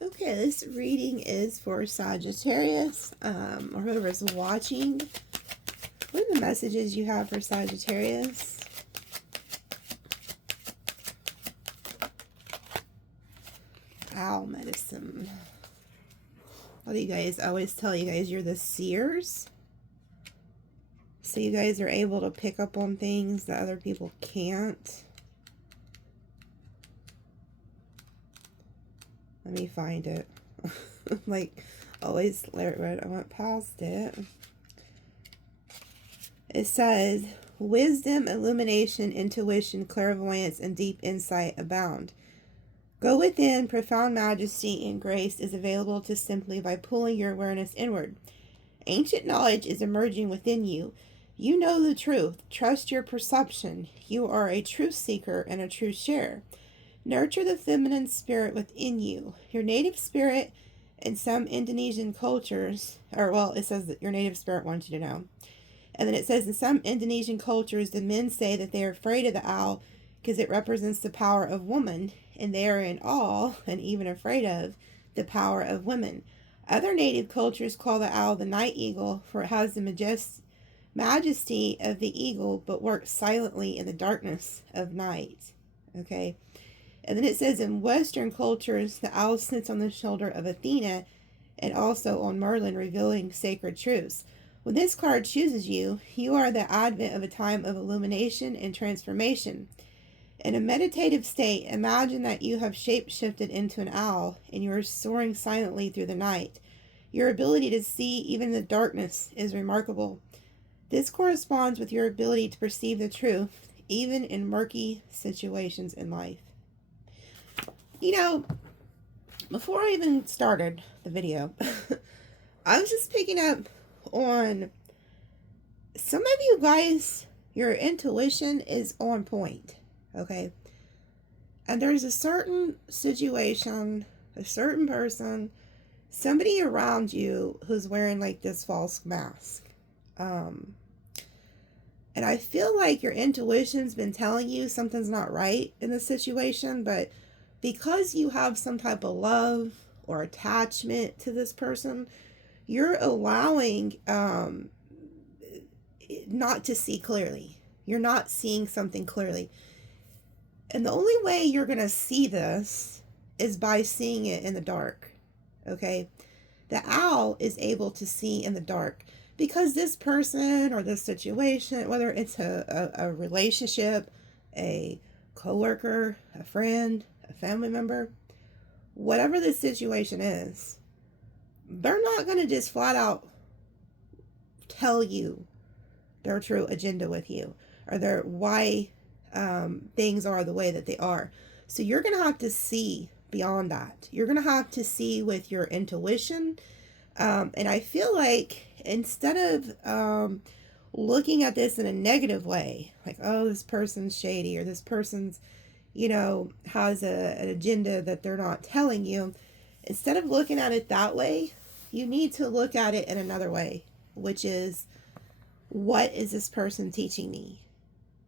Okay, this reading is for Sagittarius, or whoever's watching. What are the messages you have for Sagittarius? Owl medicine. What do you guys always tell you guys? You're the seers. So you guys are able to pick up on things that other people can't. Let me find it. Like, always I went past it. It says, wisdom, illumination, intuition, clairvoyance, and deep insight abound. Go within, profound majesty and grace is available to simply by pulling your awareness inward. Ancient knowledge is emerging within you. You know the truth. Trust your perception. You are a truth seeker and a truth sharer. Nurture the feminine spirit within you. Your native spirit in some Indonesian cultures, or well, it says that your native spirit wants you to know. And then it says in some Indonesian cultures, the men say that they are afraid of the owl because it represents the power of woman, and they are in awe and even afraid of the power of women. Other native cultures call the owl the night eagle, for it has the majesty of the eagle, but works silently in the darkness of night. Okay. And then it says in Western cultures, the owl sits on the shoulder of Athena and also on Merlin, revealing sacred truths. When this card chooses you, you are the advent of a time of illumination and transformation. In a meditative state, imagine that you have shape-shifted into an owl and you are soaring silently through the night. Your ability to see even the darkness is remarkable. This corresponds with your ability to perceive the truth, even in murky situations in life. You know, before I even started the video, I was just picking up on some of you guys, your intuition is on point, okay? And there's a certain situation, a certain person, somebody around you who's wearing like this false mask. And I feel like your intuition's been telling you something's not right in the situation, but because you have some type of love or attachment to this person, you're allowing not to see clearly. You're not seeing something clearly. And the only way you're going to see this is by seeing it in the dark. Okay? The owl is able to see in the dark because this person or this situation, whether it's a relationship, a coworker, a friend, a family member, whatever the situation is, they're not going to just flat out tell you their true agenda with you or their why things are the way that they are. So you're going to have to see beyond that. You're going to have to see with your intuition. And I feel like instead of looking at this in a negative way, like, oh, this person's shady or this person's, you know, has an agenda that they're not telling you, instead of looking at it that way, you need to look at it in another way, which is, what is this person teaching me?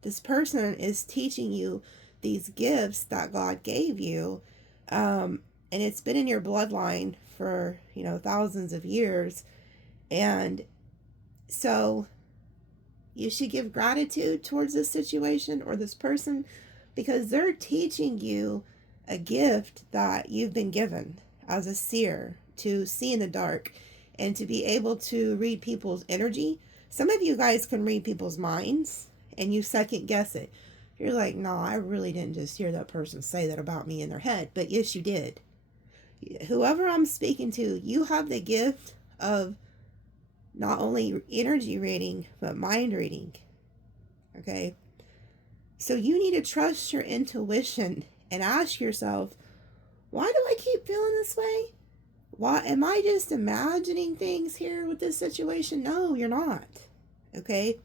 This person is teaching you these gifts that God gave you, and it's been in your bloodline for, you know, thousands of years. And so you should give gratitude towards this situation or this person because they're teaching you a gift that you've been given as a seer, to see in the dark and to be able to read people's energy. Some of you guys can read people's minds and you second guess it. You're like, no, I really didn't just hear that person say that about me in their head. But yes, you did. Whoever I'm speaking to, you have the gift of not only energy reading, but mind reading. Okay? So you need to trust your intuition and ask yourself, why do I keep feeling this way? Why am I just imagining things here with this situation? No, you're not. Okay?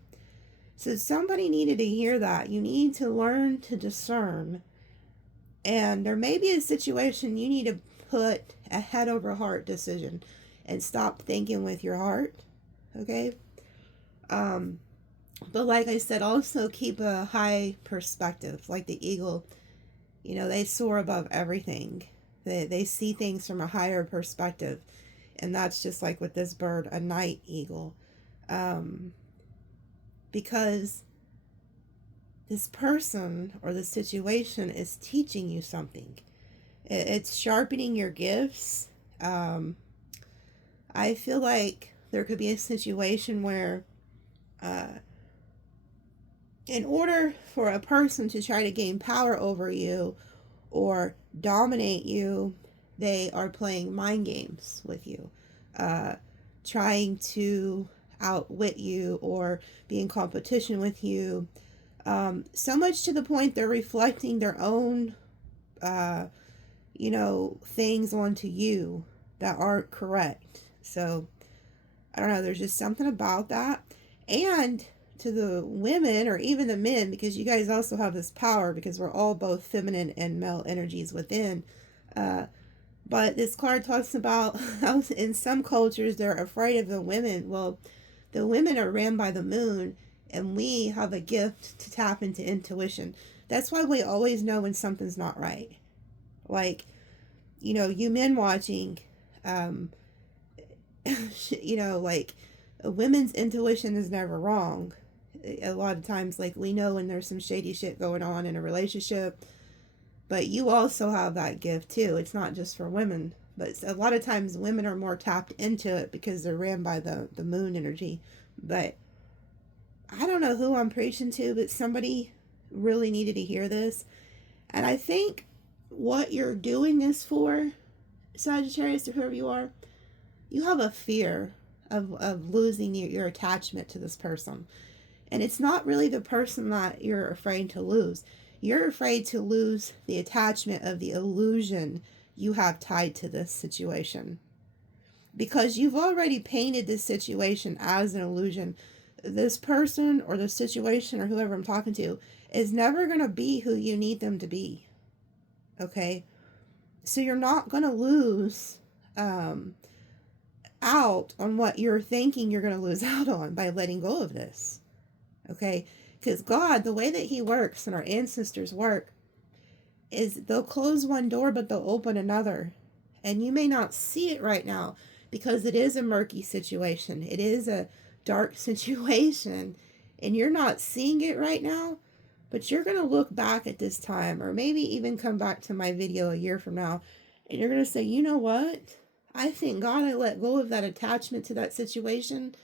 So somebody needed to hear that. You need to learn to discern. And there may be a situation you need to put a head over heart decision and stop thinking with your heart. Okay? But like I said, also keep a high perspective. Like the eagle, you know, they soar above everything. They see things from a higher perspective. And that's just like with this bird, a night eagle. Because this person or the situation is teaching you something. It's sharpening your gifts. I feel like there could be a situation where in order for a person to try to gain power over you or dominate you, they are playing mind games with you, trying to outwit you or be in competition with you, so much to the point they're reflecting their own things onto you that aren't correct. So I don't know, there's just something about that. And to the women or even the men, because you guys also have this power, because we're all both feminine and male energies within. But this card talks about how in some cultures they're afraid of the women. Well, the women are ran by the moon, and we have a gift to tap into intuition. That's why we always know when something's not right. Like, you men watching, like, a women's intuition is never wrong. A lot of times, like, we know when there's some shady shit going on in a relationship, but you also have that gift too. It's not just for women, but a lot of times women are more tapped into it because they're ran by the moon energy. But I don't know who I'm preaching to, but somebody really needed to hear this. And I think what you're doing this for, Sagittarius, or whoever you are, you have a fear of losing your attachment to this person. And it's not really the person that you're afraid to lose. You're afraid to lose the attachment of the illusion you have tied to this situation. Because you've already painted this situation as an illusion. This person or the situation or whoever I'm talking to is never going to be who you need them to be. Okay? So you're not going to lose out on what you're thinking you're going to lose out on by letting go of this. Okay? Because God, the way that He works and our ancestors work is they'll close one door but they'll open another. And you may not see it right now because it is a murky situation. It is a dark situation and you're not seeing it right now, but you're going to look back at this time, or maybe even come back to my video a year from now, and you're going to say, you know what? I thank God I let go of that attachment to that situation,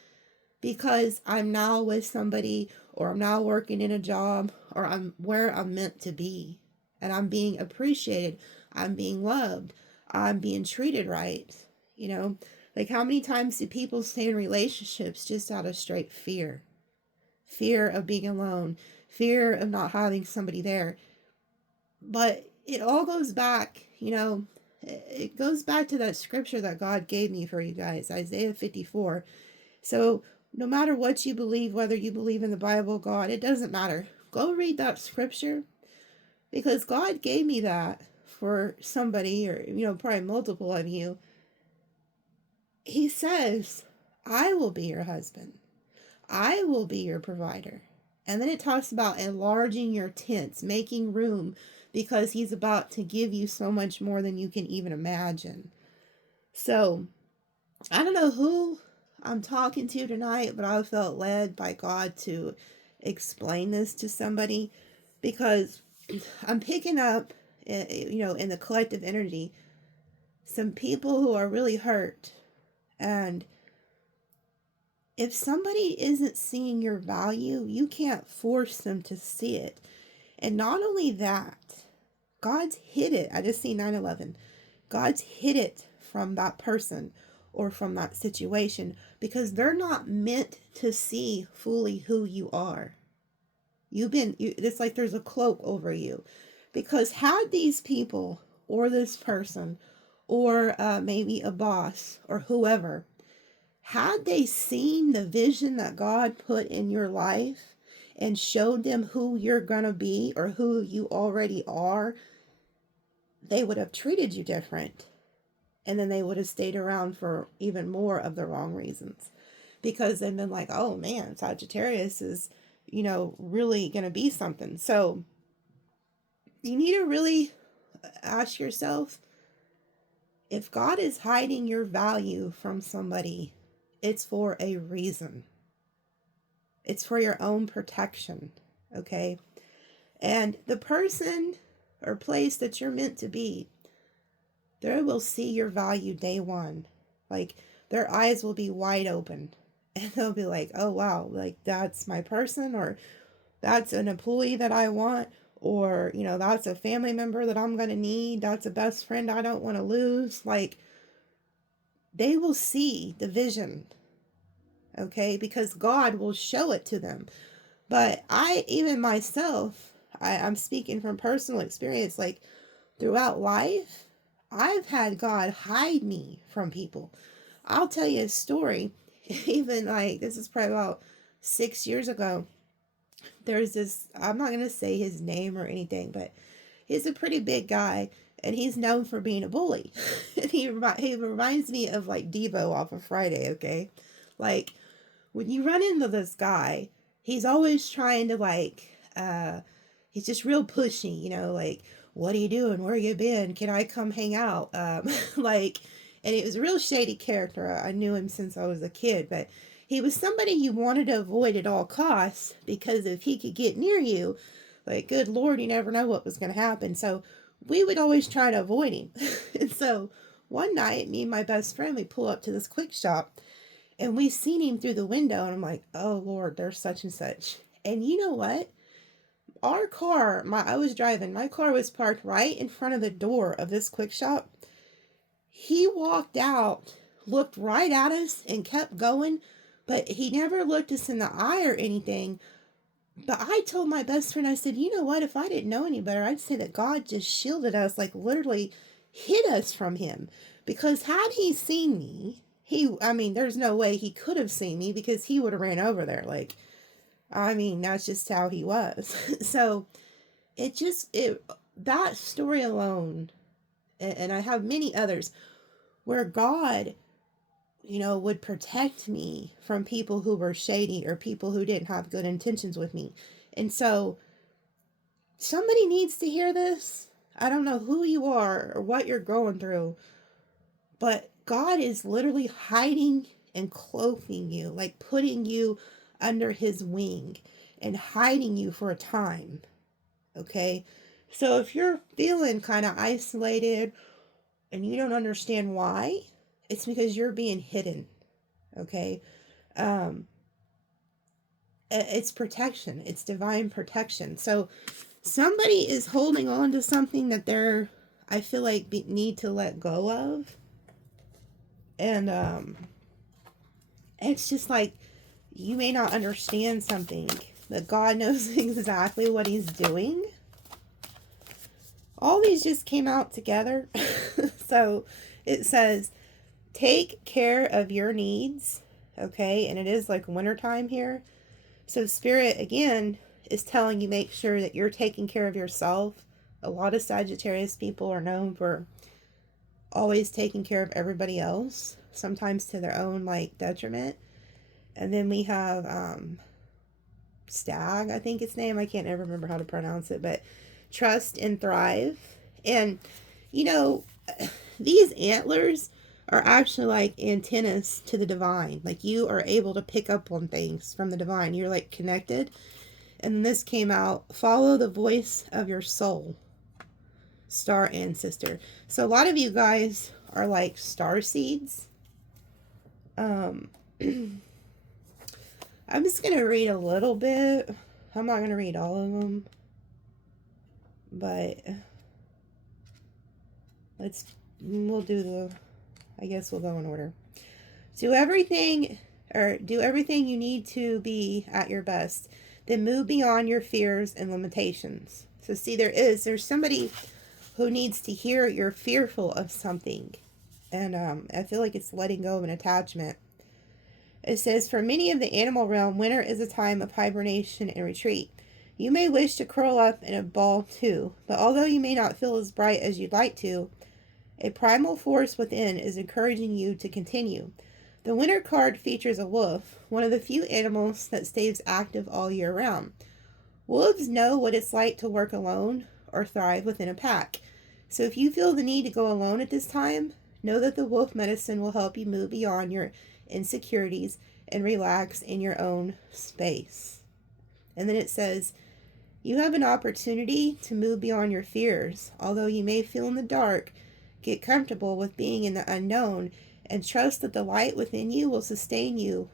because I'm now with somebody, or I'm now working in a job, or I'm where I'm meant to be. And I'm being appreciated. I'm being loved. I'm being treated right. Like, how many times do people stay in relationships just out of straight fear? Fear of being alone. Fear of not having somebody there. But it all goes back, it goes back to that scripture that God gave me for you guys, Isaiah 54. So no matter what you believe, whether you believe in the Bible, God, it doesn't matter. Go read that scripture, because God gave me that for somebody, or, probably multiple of you. He says, I will be your husband. I will be your provider. And then it talks about enlarging your tents, making room, because He's about to give you so much more than you can even imagine. So, I don't know who I'm talking to tonight, but I felt led by God to explain this to somebody, because I'm picking up, in the collective energy, some people who are really hurt. And if somebody isn't seeing your value, you can't force them to see it. And not only that, God's hid it. I just see 9/11. God's hid it from that person or from that situation, because they're not meant to see fully who you are. It's like there's a cloak over you. Because had these people or this person or maybe a boss or whoever, had they seen the vision that God put in your life and showed them who you're going to be or who you already are, they would have treated you different. And then they would have stayed around for even more of the wrong reasons. Because they've been like, oh man, Sagittarius is, really going to be something. So you need to really ask yourself, If God is hiding your value from somebody, it's for a reason. It's for your own protection, okay? And the person or place that you're meant to be, they will see your value day one. Like, their eyes will be wide open. And they'll be like, oh, wow, like, that's my person, or that's an employee that I want, or, you know, that's a family member that I'm going to need. That's a best friend I don't want to lose. Like, they will see the vision, okay? Because God will show it to them. But even myself, I'm speaking from personal experience, like, throughout life, I've had God hide me from people. I'll tell you a story. Even like, this is probably about 6 years ago. There's this, I'm not going to say his name or anything, but he's a pretty big guy, and he's known for being a bully. And he reminds me of like Devo off of Friday, okay? Like, when you run into this guy, he's always trying to like, he's just real pushy, you know, like, what are you doing? Where you been? Can I come hang out? Like, and it was a real shady character. I knew him since I was a kid, but he was somebody you wanted to avoid at all costs, because if he could get near you, like, good Lord, you never know what was going to happen. So we would always try to avoid him. And so one night, me and my best friend, we pull up to this quick shop, and we seen him through the window, and I'm like, oh Lord, there's such and such. And you know what? Our car, I was driving, my car was parked right in front of the door of this quick shop. He walked out, looked right at us, and kept going, but he never looked us in the eye or anything. But I told my best friend, I said, you know what? If I didn't know any better, I'd say that God just shielded us, like literally hid us from him. Because had he seen me, there's no way he could have seen me, because he would have ran over there. Like, that's just how he was. So that story alone, and I have many others where God, you know, would protect me from people who were shady or people who didn't have good intentions with me. And so somebody needs to hear this. I don't know who you are or what you're going through, but God is literally hiding and cloaking you, like putting you under his wing and hiding you for a time. Okay? So if you're feeling kind of isolated and you don't understand why, it's because you're being hidden. Okay? It's protection. It's divine protection. So somebody is holding on to something that I feel like need to let go of. And it's just like, you may not understand something, but God knows exactly what he's doing. All these just came out together. So it says, take care of your needs, okay? And it is like wintertime here. So Spirit, again, is telling you, make sure that you're taking care of yourself. A lot of Sagittarius people are known for always taking care of everybody else, sometimes to their own, like, detriment. And then we have Stag, I think its name. I can't ever remember how to pronounce it, but trust and thrive. And, you know, these antlers are actually like antennas to the divine. Like, you are able to pick up on things from the divine. You're like connected. And this came out, follow the voice of your soul, star ancestor. So a lot of you guys are like star seeds. I'm just going to read a little bit. I'm not going to read all of them. But we'll do I guess we'll go in order. Do everything you need to be at your best. Then move beyond your fears and limitations. So see, there's somebody who needs to hear you're fearful of something. And I feel like it's letting go of an attachment. It says, for many of the animal realm, winter is a time of hibernation and retreat. You may wish to curl up in a ball too, but although you may not feel as bright as you'd like to, a primal force within is encouraging you to continue. The winter card features a wolf, one of the few animals that stays active all year round. Wolves know what it's like to work alone or thrive within a pack. So if you feel the need to go alone at this time, Know that the wolf medicine will help you move beyond your insecurities and relax in your own space. And then it says, you have an opportunity to move beyond your fears. Although you may feel in the dark, get comfortable with being in the unknown and trust that the light within you will sustain you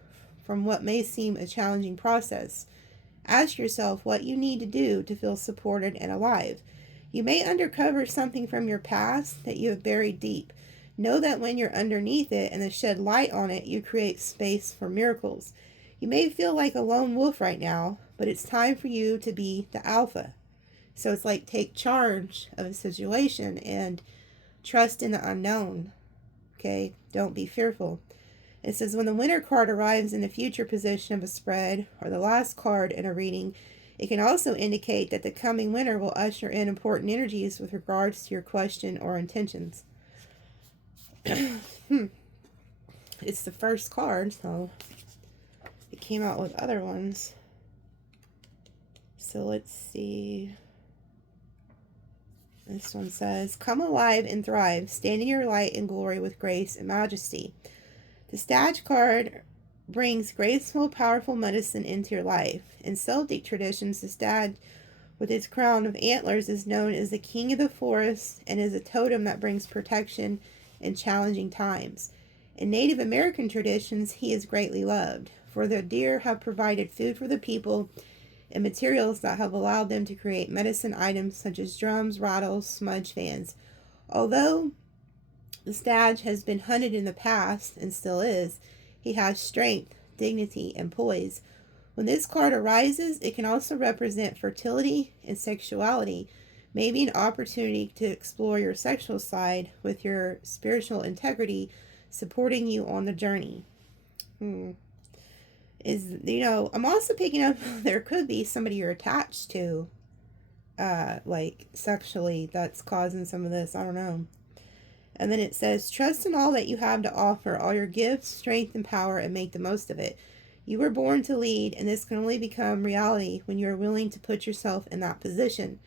from what may seem a challenging process. Ask yourself what you need to do to feel supported and alive. You may uncover something from your past that you have buried deep. Know that when you're underneath it and shed light on it, you create space for miracles. You may feel like a lone wolf right now, but it's time for you to be the alpha. So it's like take charge of a situation and trust in the unknown. Okay? Don't be fearful. It says when the winner card arrives in the future position of a spread or the last card in a reading, it can also indicate that the coming winner will usher in important energies with regards to your question or intentions. It's the first card, so it came out with other ones. So let's see. This one says, come alive and thrive. Stand in your light and glory with grace and majesty. The Sag card brings graceful, powerful medicine into your life. In Celtic traditions, the stag with its crown of antlers is known as the king of the forest and is a totem that brings protection in challenging times. In Native American traditions, he is greatly loved, for the deer have provided food for the people and materials that have allowed them to create medicine items such as drums, rattles, smudge fans. Although the stag has been hunted in the past and still is, he has strength, dignity, and poise. When this card arises, it can also represent fertility and sexuality, maybe an opportunity to explore your sexual side with your spiritual integrity supporting you on the journey. I'm also picking up there could be somebody you're attached to, like sexually, that's causing some of this. I don't know. And then it says, trust in all that you have to offer, all your gifts, strength, and power, and make the most of it. You were born to lead, and this can only become reality when you are willing to put yourself in that position.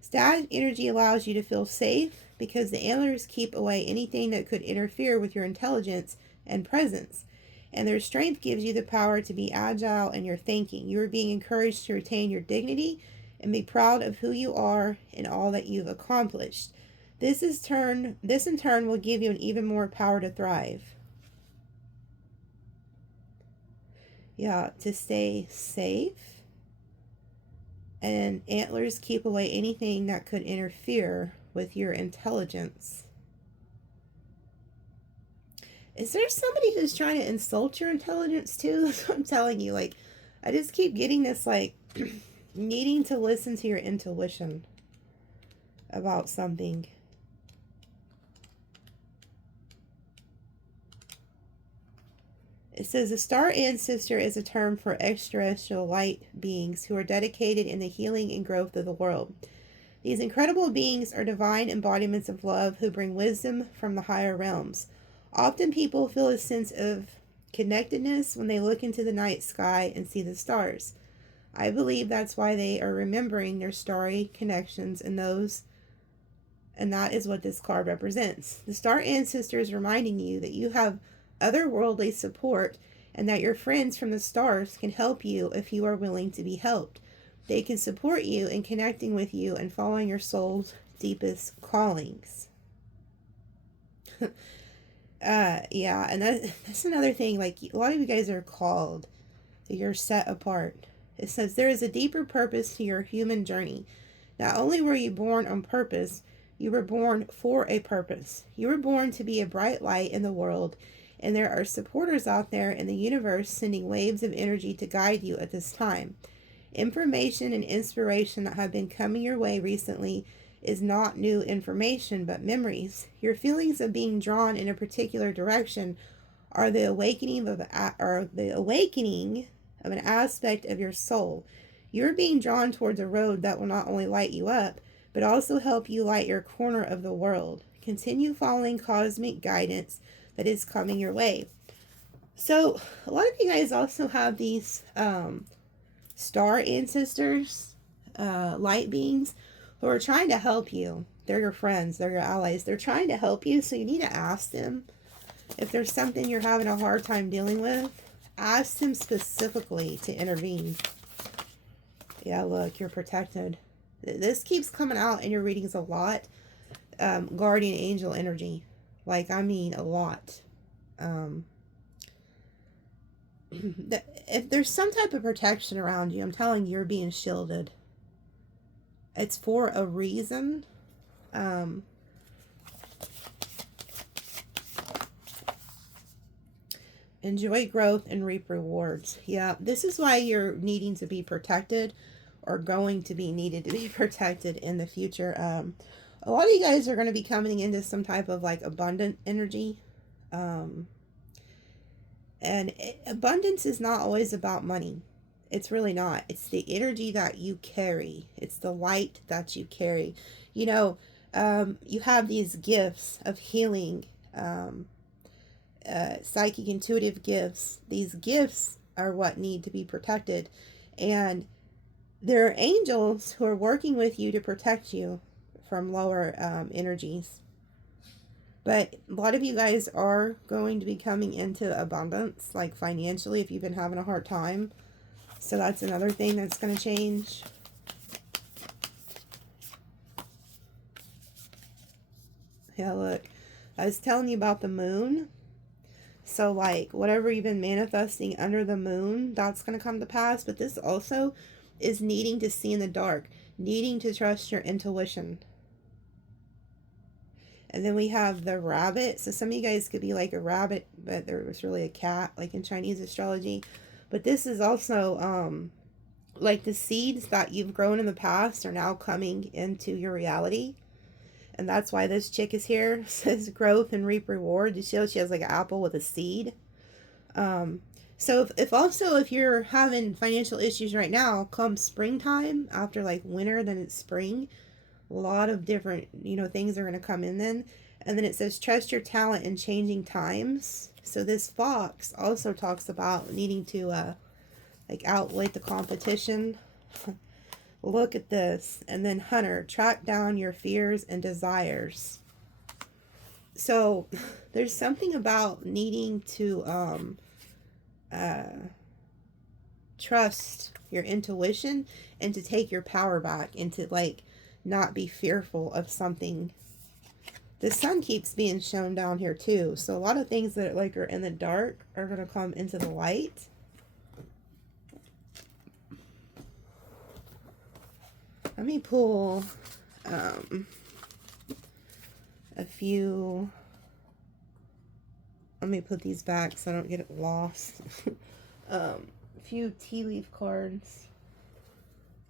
Stag energy allows you to feel safe because the antlers keep away anything that could interfere with your intelligence and presence. And their strength gives you the power to be agile in your thinking. You are being encouraged to retain your dignity and be proud of who you are and all that you've accomplished. This in turn will give you an even more power to thrive. Yeah, to stay safe. And antlers keep away anything that could interfere with your intelligence. Is there somebody who's trying to insult your intelligence too? That's what I'm telling you. Like, I just keep getting this, like, needing to listen to your intuition about something. It says a star ancestor is a term for extraterrestrial light beings who are dedicated in the healing and growth of the world. These incredible beings are divine embodiments of love who bring wisdom from the higher realms. Often people feel a sense of connectedness when they look into the night sky and see the stars. I believe that's why they are remembering their starry connections and that is what this card represents. The star ancestor is reminding you that you have otherworldly support and that your friends from the stars can help you if you are willing to be helped. They can support you in connecting with you and following your soul's deepest callings. Yeah, and that's another thing. Like, a lot of you guys are called. You're set apart. It says there is a deeper purpose to your human journey. Not only were you born on purpose, you were born for a purpose. You were born to be a bright light in the world, and there are supporters out there in the universe sending waves of energy to guide you at this time. Information and inspiration that have been coming your way recently is not new information, but memories. Your feelings of being drawn in a particular direction are the awakening of an aspect of your soul. You're being drawn towards a road that will not only light you up, but also help you light your corner of the world. Continue following cosmic guidance that is coming your way. So, a lot of you guys also have these star ancestors, light beings, who are trying to help you. They're your friends. They're your allies. They're trying to help you, so you need to ask them. If there's something you're having a hard time dealing with, ask them specifically to intervene. Yeah, look, you're protected. This keeps coming out in your readings a lot. Guardian angel energy. Like, I mean, a lot. If there's some type of protection around you, I'm telling you, you're being shielded. It's for a reason. Enjoy growth and reap rewards. Yeah, this is why you're needing to be protected, or going to be needed to be protected in the future. A lot of you guys are going to be coming into some type of like abundant energy. Abundance is not always about money. It's really not. It's the energy that you carry. It's the light that you carry. You know, you have these gifts of healing, psychic intuitive gifts. These gifts are what need to be protected, and there are angels who are working with you to protect you from lower energies. But a lot of you guys are going to be coming into abundance, like financially, if you've been having a hard time. So that's another thing that's going to change. Yeah, look, I was telling you about the moon. So like whatever you've been manifesting under the moon, that's going to come to pass. But this also is needing to see in the dark, needing to trust your intuition. And then we have the rabbit. So some of you guys could be like a rabbit, but there was really a cat, like in Chinese astrology. But this is also like the seeds that you've grown in the past are now coming into your reality. And that's why this chick is here. It says growth and reap reward. You see how she has like an apple with a seed. So if you're having financial issues right now, come springtime, after like winter, then it's spring. A lot of different, things are going to come in then. And then it says trust your talent in changing times. So this fox also talks about needing to like outwit the competition. Look at this. And then hunter, track down your fears and desires. So there's something about needing to trust your intuition and to take your power back and to like not be fearful of something. The sun keeps being shown down here too. So a lot of things that like are in the dark are going to come into the light. Let me pull a few. Let me put these back so I don't get it lost. A few tea leaf cards.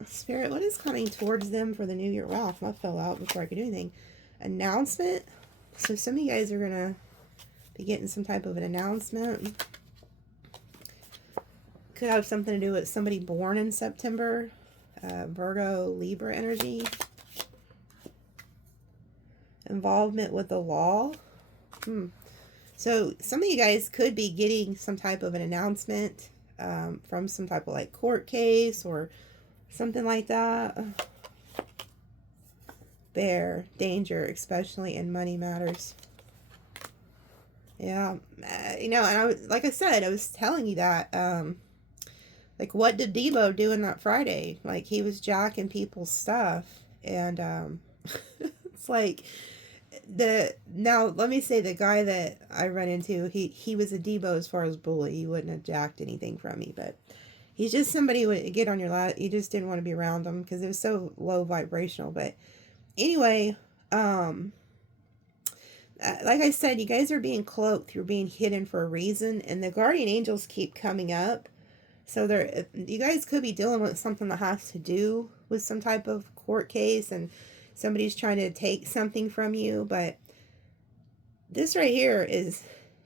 Spirit, what is coming towards them for the new year? Wow, that fell out before I could do anything. Announcement. So some of you guys are going to be getting some type of an announcement. Could have something to do with somebody born in September. Virgo, Libra energy. Involvement with the law. So some of you guys could be getting some type of an announcement from some type of like court case or something like that. Bear, danger, especially in money matters. Yeah, and like I said, I was telling you that, like, what did Debo do in that Friday? Like, he was jacking people's stuff, and it's like, now let me say, the guy that I run into, he was a Debo as far as bully. He wouldn't have jacked anything from me, but he's just somebody who would get on your lap. You just didn't want to be around him because it was so low vibrational. But anyway, like I said, you guys are being cloaked. You're being hidden for a reason, and the guardian angels keep coming up. So you guys could be dealing with something that has to do with some type of court case, and somebody's trying to take something from you. But this right here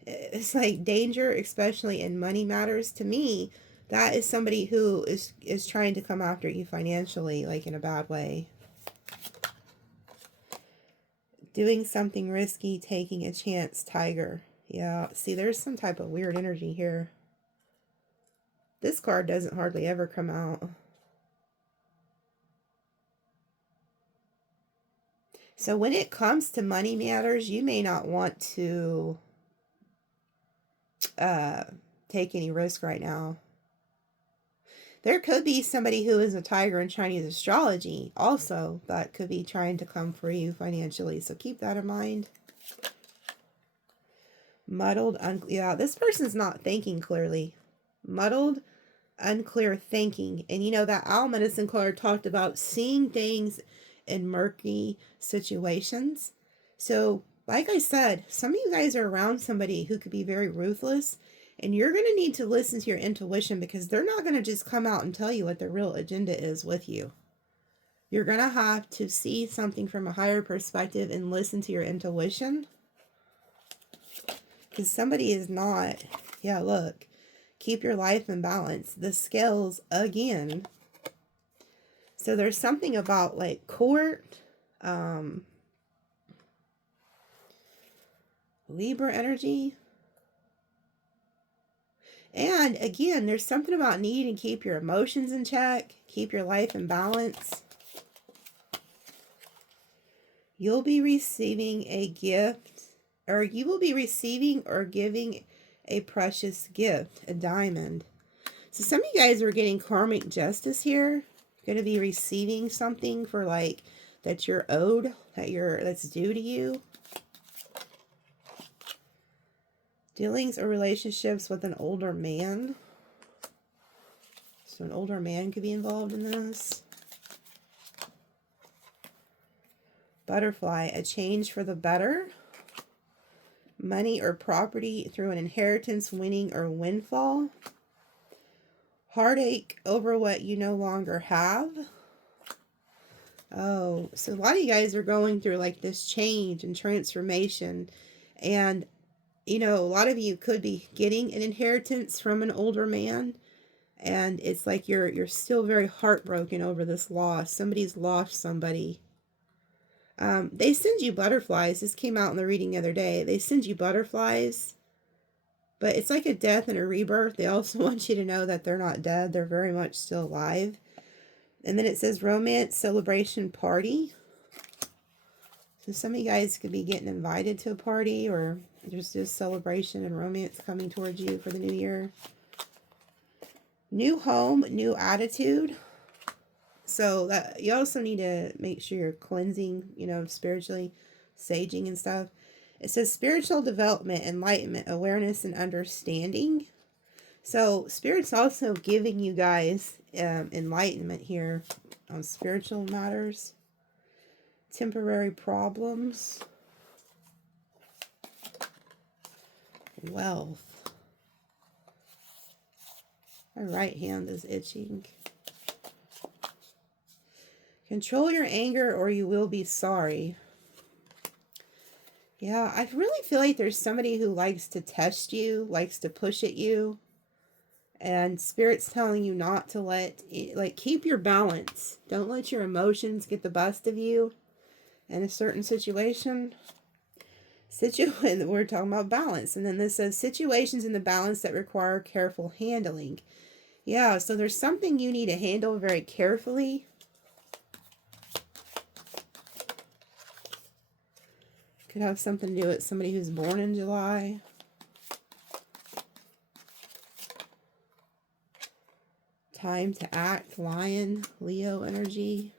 it's like danger, especially in money matters. To me, that is somebody who is trying to come after you financially, like in a bad way. Doing something risky, taking a chance, tiger. Yeah, see, there's some type of weird energy here. This card doesn't hardly ever come out. So when it comes to money matters, you may not want to take any risk right now. There could be somebody who is a tiger in Chinese astrology also that could be trying to come for you financially. So keep that in mind. Muddled, yeah, this person's not thinking clearly. Muddled, unclear thinking. And you know, that owl medicine card talked about seeing things in murky situations. So, like I said, some of you guys are around somebody who could be very ruthless. And you're going to need to listen to your intuition because they're not going to just come out and tell you what their real agenda is with you. You're going to have to see something from a higher perspective and listen to your intuition. Because somebody is not, yeah, look, keep your life in balance. The scales again. So there's something about like court, Libra energy. And again, there's something about needing to keep your emotions in check, keep your life in balance. You'll be receiving a gift, or you will be receiving or giving a precious gift, a diamond. So some of you guys are getting karmic justice here. You're going to be receiving something for like that you're owed, that's due to you. Dealings or relationships with an older man. So an older man could be involved in this. Butterfly, a change for the better. Money or property through an inheritance, winning or windfall. Heartache over what you no longer have. Oh, so a lot of you guys are going through like this change and transformation. And you know, a lot of you could be getting an inheritance from an older man, and it's like you're still very heartbroken over this loss. Somebody's lost somebody. They send you butterflies. This came out in the reading the other day. They send you butterflies, but it's like a death and a rebirth. They also want you to know that they're not dead. They're very much still alive. And then it says romance, celebration, party. So some of you guys could be getting invited to a party, or there's just celebration and romance coming towards you for the new year. New home, new attitude. So that you also need to make sure you're cleansing, you know, spiritually, saging and stuff. It says spiritual development, enlightenment, awareness, and understanding. So Spirit's also giving you guys enlightenment here on spiritual matters. Temporary problems. Wealth. My right hand is itching. Control your anger or you will be sorry. Yeah, I really feel like there's somebody who likes to test you, likes to push at you. And Spirit's telling you not to let, like, keep your balance. Don't let your emotions get the best of you in a certain situation. We're talking about balance. And then this says situations in the balance that require careful handling. Yeah, so there's something you need to handle very carefully. Could have something to do with somebody who's born in July. Time to act, Lion, Leo energy.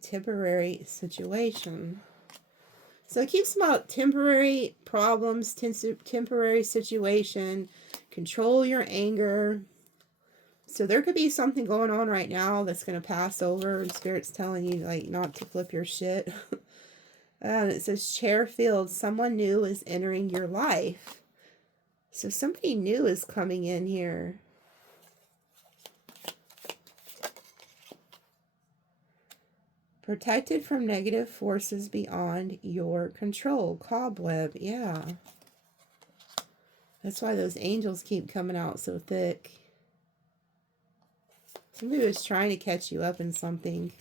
Temporary situation. So it keeps about temporary problems, temporary situation, control your anger. So there could be something going on right now that's going to pass over, and Spirit's telling you like not to flip your shit. And it says chair filled, someone new is entering your life. So somebody new is coming in here. Protected from negative forces beyond your control. Cobweb, yeah. That's why those angels keep coming out so thick. Somebody was trying to catch you up in something.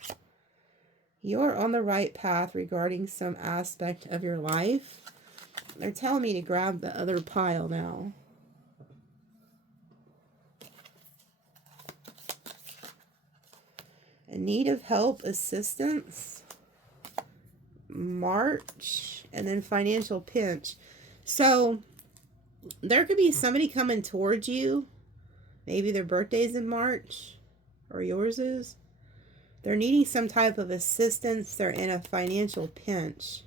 You're on the right path regarding some aspect of your life. They're telling me to grab the other pile now. in need of help, assistance, March, and then financial pinch. So there could be somebody coming towards you. Maybe their birthday's in March, or yours is. They're needing some type of assistance. They're in a financial pinch.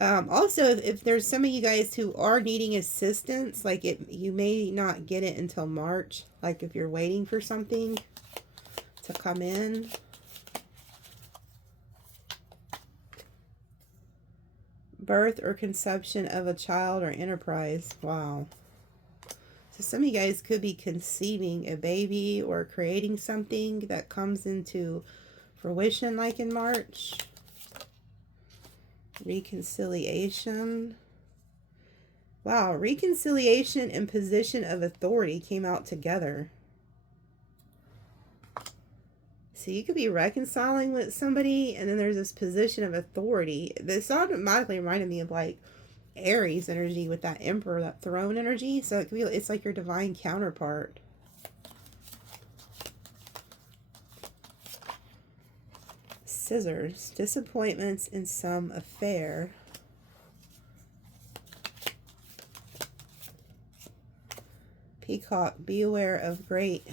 Also, if there's some of you guys who are needing assistance, like you may not get it until March. Like if you're waiting for something to come in. Birth or conception of a child or enterprise. Wow. So some of you guys could be conceiving a baby or creating something that comes into fruition like in March. Reconciliation. Wow, reconciliation and position of authority came out together. So you could be reconciling with somebody and then there's this position of authority. This automatically reminded me of like Aries energy with that emperor, that throne energy. So it could be, it's like your divine counterpart. Scissors. Disappointments in some affair. Peacock. Be aware of great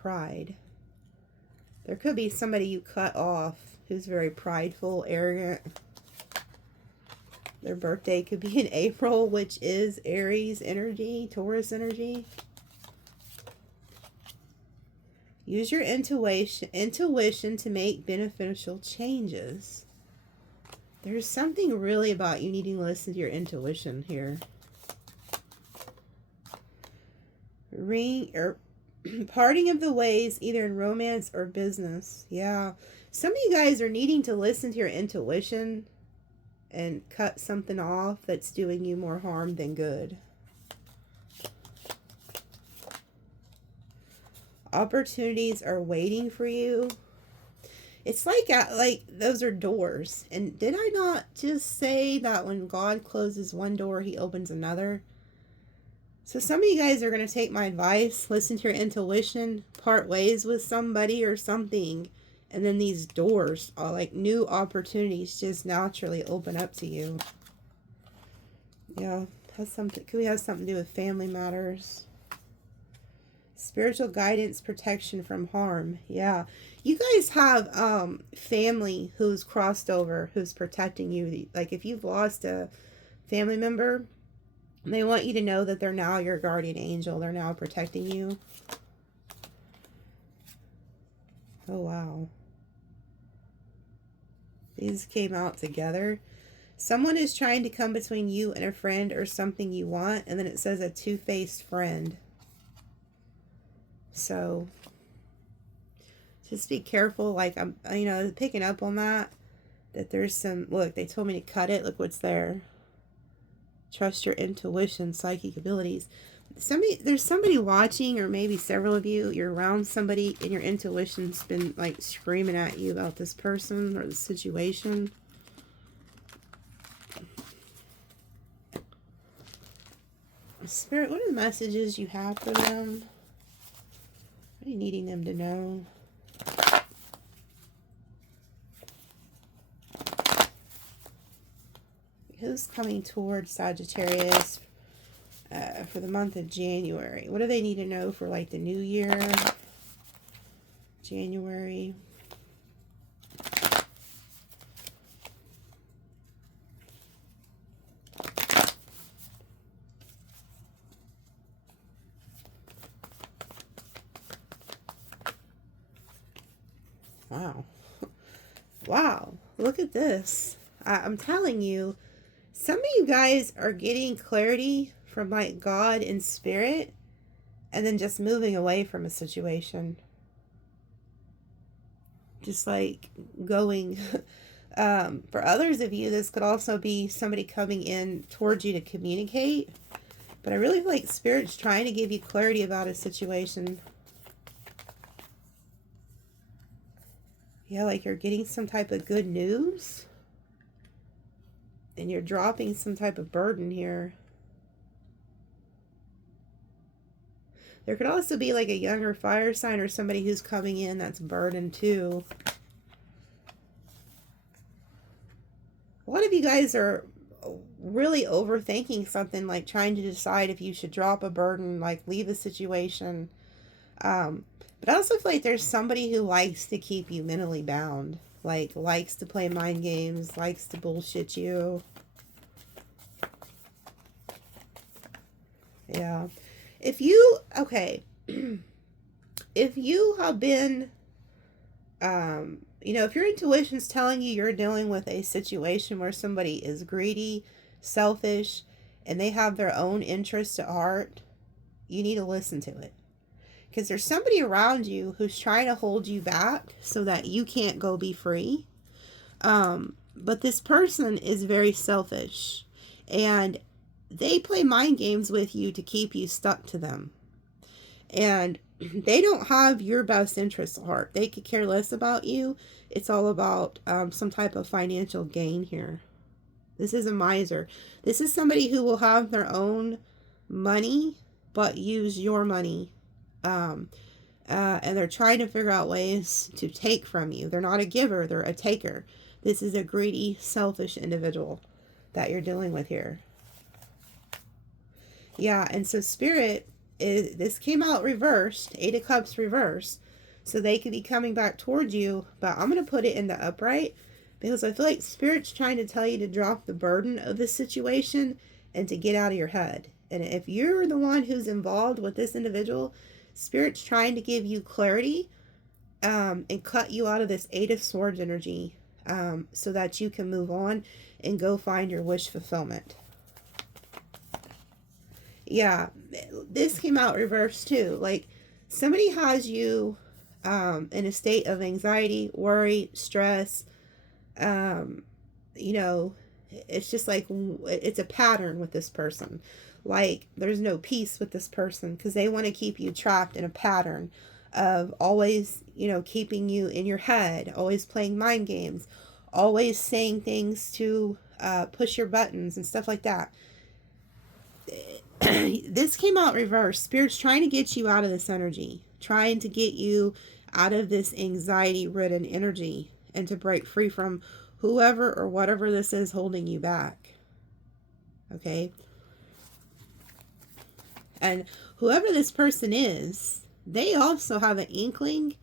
pride. There could be somebody you cut off who's very prideful, arrogant. Their birthday could be in April, which is Aries energy, Taurus energy. Use your intuition to make beneficial changes. There's something really about you needing to listen to your intuition here. Parting of the ways, either in romance or business. Yeah. Some of you guys are needing to listen to your intuition and cut something off that's doing you more harm than good. Opportunities are waiting for you. It's like those are doors. And did I not just say that when God closes one door, he opens another? So some of you guys are going to take my advice, listen to your intuition, part ways with somebody or something, and then these doors are like new opportunities just naturally open up to you. Yeah, could we have something to do with family matters? Spiritual guidance, protection from harm. Yeah. You guys have family who's crossed over, who's protecting you. Like if you've lost a family member, they want you to know that they're now your guardian angel. They're now protecting you. Oh, wow. These came out together. Someone is trying to come between you and a friend or something you want. And then it says a two-faced friend. So just be careful. Like I'm picking up on that there's some, look, they told me to cut it. Look what's there. Trust your intuition, psychic abilities. There's somebody watching, or maybe several of you, you're around somebody and your intuition's been like screaming at you about this person or the situation. Spirit, what are the messages you have for them? What are you needing them to know? Who's coming towards Sagittarius for the month of January? What do they need to know for like the new year? January. Wow. Wow. Look at this. I'm telling you, some of you guys are getting clarity from like God and spirit and then just moving away from a situation. Just like going. For others of you, this could also be somebody coming in towards you to communicate. But I really feel like Spirit's trying to give you clarity about a situation. Yeah, like you're getting some type of good news. And you're dropping some type of burden here. There could also be like a younger fire sign or somebody who's coming in that's burdened too. A lot of you guys are really overthinking something, like trying to decide if you should drop a burden, like leave a situation. But I also feel like there's somebody who likes to keep you mentally bound, like likes to play mind games, likes to bullshit you. Yeah. If you, okay, if you have been, you know, if your intuition's telling you you're dealing with a situation where somebody is greedy, selfish, and they have their own interests at heart, you need to listen to it. Because there's somebody around you who's trying to hold you back so that you can't go be free. But this person is very selfish, and they play mind games with you to keep you stuck to them. And they don't have your best interests at heart. They could care less about you. It's all about some type of financial gain here. This is a miser. This is somebody who will have their own money, but use your money. And they're trying to figure out ways to take from you. They're not a giver, they're a taker. This is a greedy, selfish individual that you're dealing with here. Yeah, and so Spirit, this came out reversed, 8 of Cups reversed, so they could be coming back towards you, but I'm going to put it in the upright, because I feel like Spirit's trying to tell you to drop the burden of this situation and to get out of your head. And if you're the one who's involved with this individual, Spirit's trying to give you clarity and cut you out of this 8 of Swords energy so that you can move on and go find your wish fulfillment. Yeah, this came out reversed too. Like, somebody has you in a state of anxiety, worry, stress. You know, it's just like, it's a pattern with this person. Like, there's no peace with this person because they want to keep you trapped in a pattern of always, you know, keeping you in your head, always playing mind games, always saying things to push your buttons and stuff like that. This came out reversed. Spirit's trying to get you out of this energy, trying to get you out of this anxiety-ridden energy and to break free from whoever or whatever this is holding you back. Okay? And whoever this person is, they also have an inkling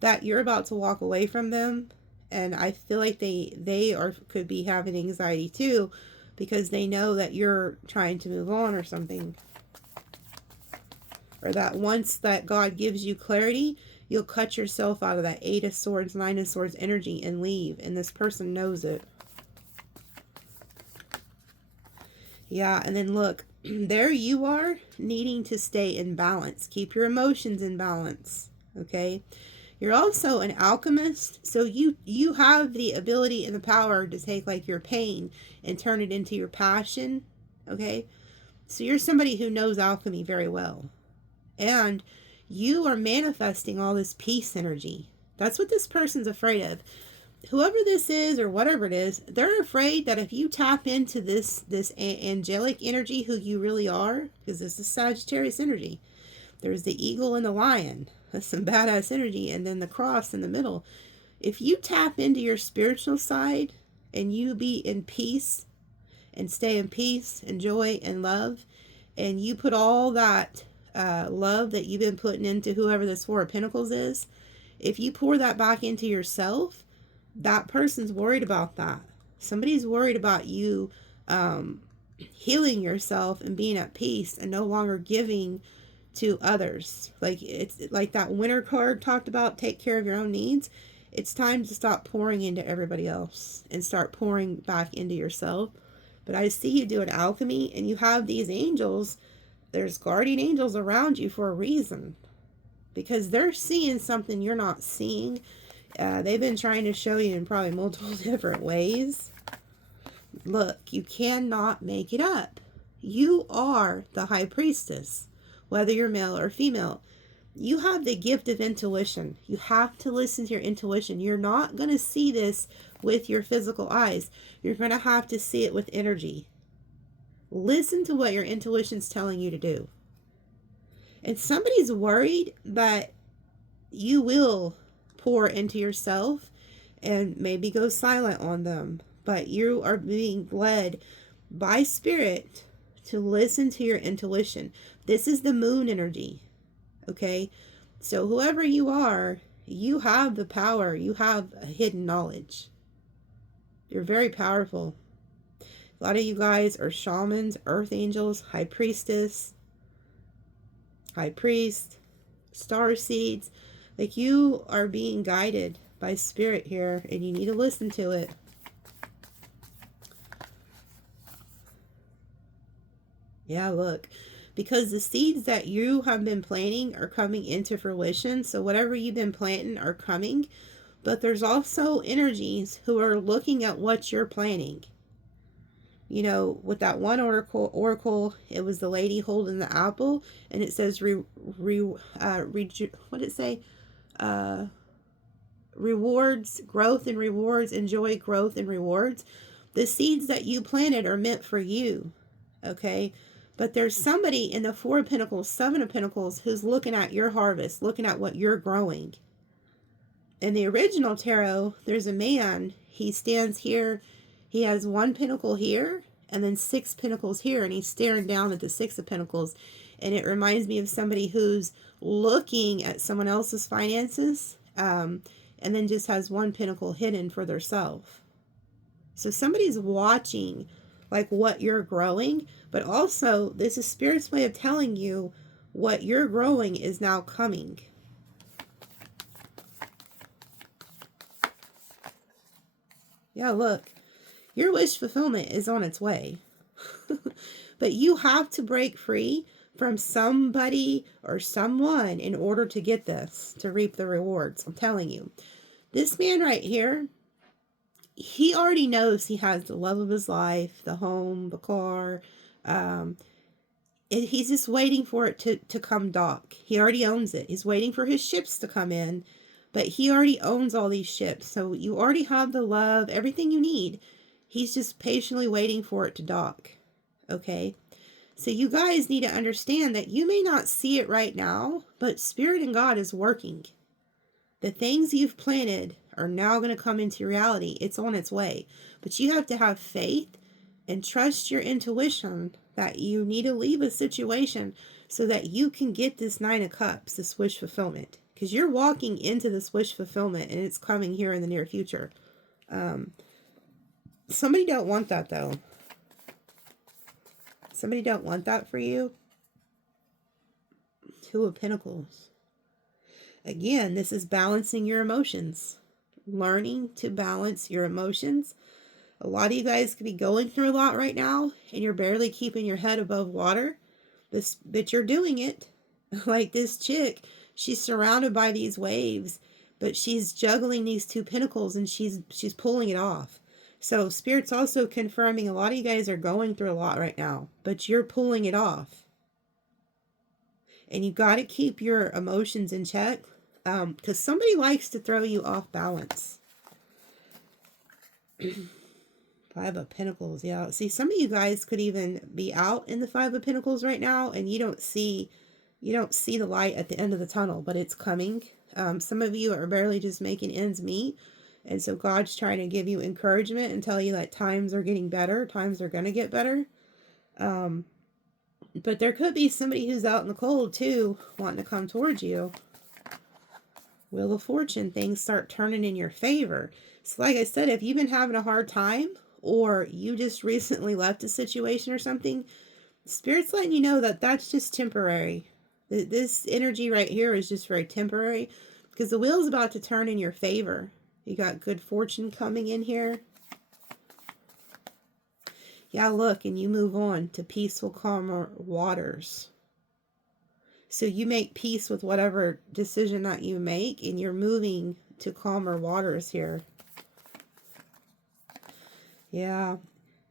that you're about to walk away from them. And I feel like they could be having anxiety too, because they know that you're trying to move on or something. Or that once that God gives you clarity, you'll cut yourself out of that 8 of Swords, 9 of Swords energy and leave. And this person knows it. Yeah, and then look, there you are needing to stay in balance. Keep your emotions in balance, okay? You're also an alchemist, so you have the ability and the power to take like your pain and turn it into your passion, okay? So you're somebody who knows alchemy very well. And you are manifesting all this peace energy. That's what this person's afraid of. Whoever this is or whatever it is, they're afraid that if you tap into this angelic energy, who you really are, because this is Sagittarius energy. There's the eagle and the lion. That's some badass energy. And then the cross in the middle. If you tap into your spiritual side and you be in peace and stay in peace and joy and love, and you put all that love that you've been putting into whoever this 4 of Pentacles is, if you pour that back into yourself, that person's worried about that. Somebody's worried about you healing yourself and being at peace and no longer giving to others. Like, it's like that winter card talked about, take care of your own needs. It's time to stop pouring into everybody else and start pouring back into yourself. But I see you doing alchemy, and you have these angels. There's guardian angels around you for a reason, because they're seeing something you're not seeing. They've been trying to show you in probably multiple different ways. Look, you cannot make it up. You are the high priestess, whether you're male or female. You have the gift of intuition. You have to listen to your intuition. You're not going to see this with your physical eyes. You're going to have to see it with energy. Listen to what your intuition's telling you to do. And somebody's worried that you will pour into yourself and maybe go silent on them. But you are being led by spirit to listen to your intuition. This is the moon energy. Okay? So whoever you are, you have the power. You have a hidden knowledge. You're very powerful. A lot of you guys are shamans, earth angels, high priestess, high priest, star seeds. Like, you are being guided by spirit here, and you need to listen to it. Yeah, look, because the seeds that you have been planting are coming into fruition. So whatever you've been planting are coming, but there's also energies who are looking at what you're planting. You know, with that one oracle, it was the lady holding the apple, and it says, what did it say? Rewards, growth and rewards, enjoy growth and rewards. The seeds that you planted are meant for you, okay? But there's somebody in the Four of Pentacles, Seven of Pentacles, who's looking at your harvest, looking at what you're growing. In the original tarot, there's a man. He stands here. He has one pentacle here and then 6 pentacles here, and he's staring down at the 6 of Pentacles. And it reminds me of somebody who's looking at someone else's finances, and then just has one pentacle hidden for their self. So somebody's watching like what you're growing, but also this is Spirit's way of telling you what you're growing is now coming. Yeah, look, your wish fulfillment is on its way. But you have to break free from somebody or someone in order to get this, to reap the rewards. I'm telling you. This man right here, he already knows he has the love of his life, the home, the car. He's just waiting for it to come dock. He already owns it. He's waiting for his ships to come in. But he already owns all these ships. So you already have the love, everything you need. He's just patiently waiting for it to dock. Okay? So you guys need to understand that you may not see it right now, but Spirit and God is working. The things you've planted are now going to come into reality. It's on its way. But you have to have faith and trust your intuition that you need to leave a situation so that you can get this 9 of Cups, this wish fulfillment. Because you're walking into this wish fulfillment and it's coming here in the near future. Somebody don't want that though. Somebody don't want that for you. 2 of Pentacles. Again, this is balancing your emotions. Learning to balance your emotions. A lot of you guys could be going through a lot right now and you're barely keeping your head above water. But you're doing it. Like this chick. She's surrounded by these waves, but she's juggling these 2 pentacles and she's pulling it off. So Spirit's also confirming a lot of you guys are going through a lot right now, but you're pulling it off. And you got to keep your emotions in check, because somebody likes to throw you off balance. 5 of Pentacles, yeah. See, some of you guys could even be out in the 5 of Pentacles right now, and you don't see the light at the end of the tunnel, but it's coming. Some of you are barely just making ends meet. And so God's trying to give you encouragement and tell you that times are getting better. Times are going to get better. But there could be somebody who's out in the cold too, wanting to come towards you. Wheel of Fortune, things start turning in your favor. So like I said, if you've been having a hard time or you just recently left a situation or something, Spirit's letting you know that that's just temporary. This energy right here is just very temporary because the wheel's about to turn in your favor. You got good fortune coming in here. Yeah, look, and you move on to peaceful, calmer waters. So you make peace with whatever decision that you make, and you're moving to calmer waters here. Yeah.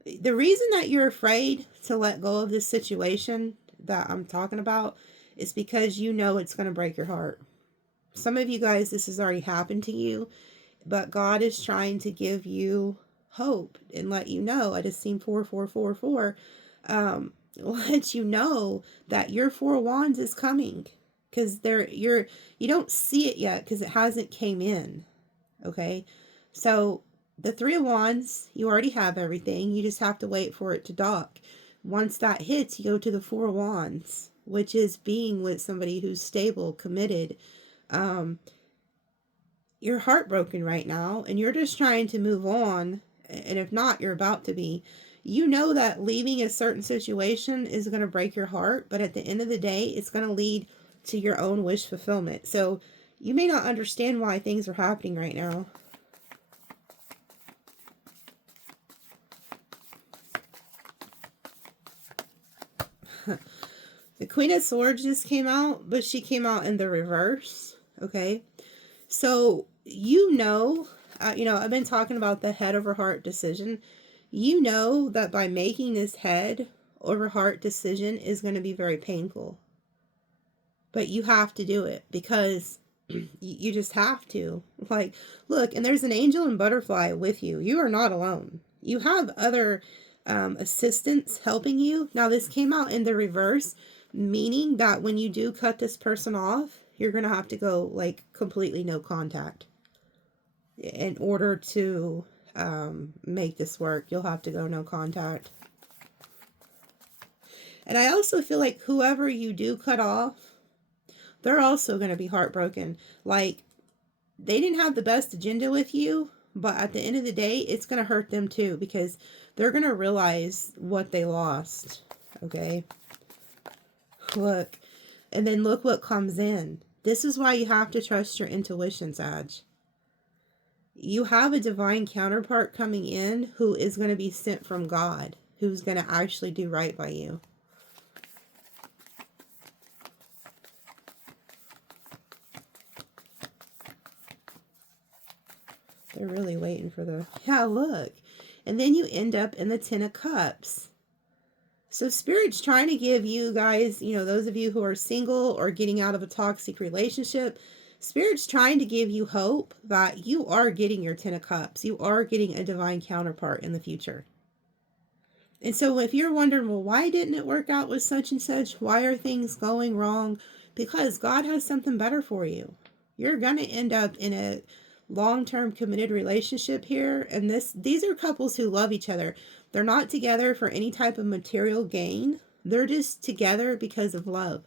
The reason that you're afraid to let go of this situation that I'm talking about is because you know it's going to break your heart. Some of you guys, this has already happened to you, but God is trying to give you hope and let you know. I just seen 4444. let you know that your Four of Wands is coming, because you don't see it yet because it hasn't came in. Okay, so the Three of Wands, you already have everything. You just have to wait for it to dock. Once that hits, you go to the Four of Wands, which is being with somebody who's stable, committed. You're heartbroken right now, and you're just trying to move on. And if not, you're about to be. You know that leaving a certain situation is going to break your heart, but at the end of the day, it's going to lead to your own wish fulfillment. So you may not understand why things are happening right now. The Queen of Swords just came out, but she came out in the reverse. Okay. So, you know, I've been talking about the head over heart decision. You know that by making this head over heart decision is going to be very painful. But you have to do it because you just have to. Like, look, and there's an angel and butterfly with you. You are not alone. You have other assistants helping you. Now, this came out in the reverse, meaning that when you do cut this person off, you're going to have to go like completely no contact. In order to make this work, you'll have to go no contact. And I also feel like whoever you do cut off, they're also going to be heartbroken. Like, they didn't have the best agenda with you, but at the end of the day, it's going to hurt them too, because they're going to realize what they lost. Okay? Look. And then look what comes in. This is why you have to trust your intuition, Sag. You have a divine counterpart coming in who is going to be sent from God, who's going to actually do right by you. They're really waiting for the... Yeah, look. And then you end up in the Ten of Cups. So Spirit's trying to give you guys, those of you who are single or getting out of a toxic relationship, Spirit's trying to give you hope that you are getting your Ten of Cups. You are getting a divine counterpart in the future. And so if you're wondering, well, why didn't it work out with such and such? Why are things going wrong? Because God has something better for you. You're going to end up in a long-term committed relationship here. And these are couples who love each other. They're not together for any type of material gain. They're just together because of love.